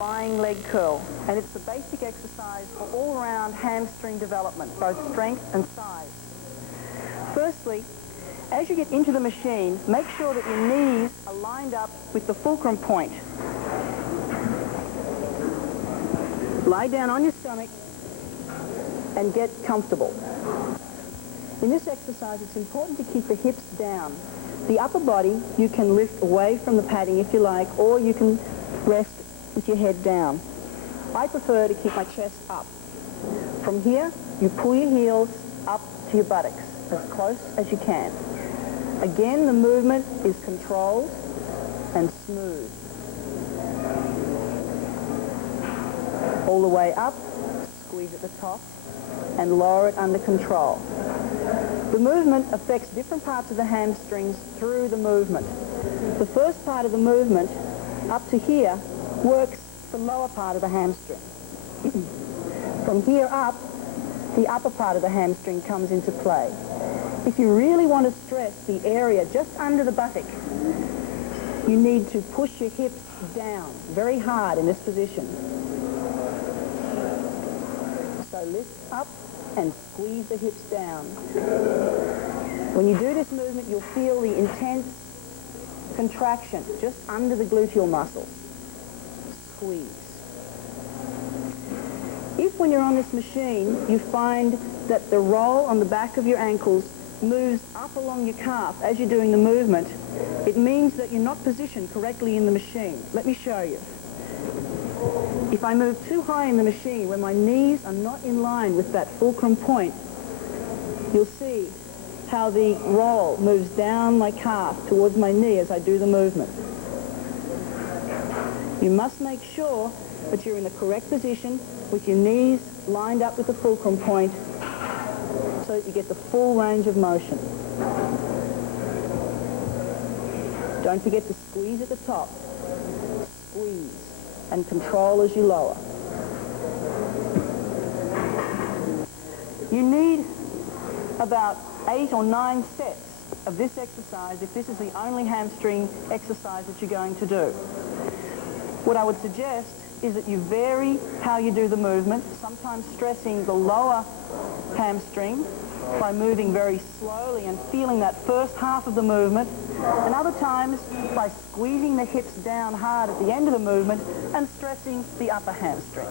Lying leg curl, and it's the basic exercise for all-round hamstring development, both strength and size. Firstly, as you get into the machine, make sure that your knees are lined up with the fulcrum point. Lie down on your stomach and get comfortable. In this exercise, it's important to keep the hips down. The upper body you can lift away from the padding if you like, or you can rest with your head down. I prefer to keep my chest up. From here, you pull your heels up to your buttocks as close as you can. Again, the movement is controlled and smooth. All the way up, squeeze at the top, and lower it under control. The movement affects different parts of the hamstrings through the movement. The first part of the movement, up to here, works the lower part of the hamstring. From here up, the upper part of the hamstring comes into play. If you really want to stress the area just under the buttock, you need to push your hips down very hard in this position. So lift up and squeeze the hips down. When you do this movement, you'll feel the intense contraction just under the gluteal muscles. Squeeze. If when you're on this machine you find that the roll on the back of your ankles moves up along your calf as you're doing the movement, it means that you're not positioned correctly in the machine. Let me show you. If I move too high in the machine where my knees are not in line with that fulcrum point, you'll see how the roll moves down my calf towards my knee as I do the movement. You must make sure that you're in the correct position with your knees lined up with the fulcrum point so that you get the full range of motion. Don't forget to squeeze at the top. Squeeze and control as you lower. You need about 8 or 9 sets of this exercise if this is the only hamstring exercise that you're going to do. What I would suggest is that you vary how you do the movement, sometimes stressing the lower hamstring by moving very slowly and feeling that first half of the movement, and other times by squeezing the hips down hard at the end of the movement and stressing the upper hamstring.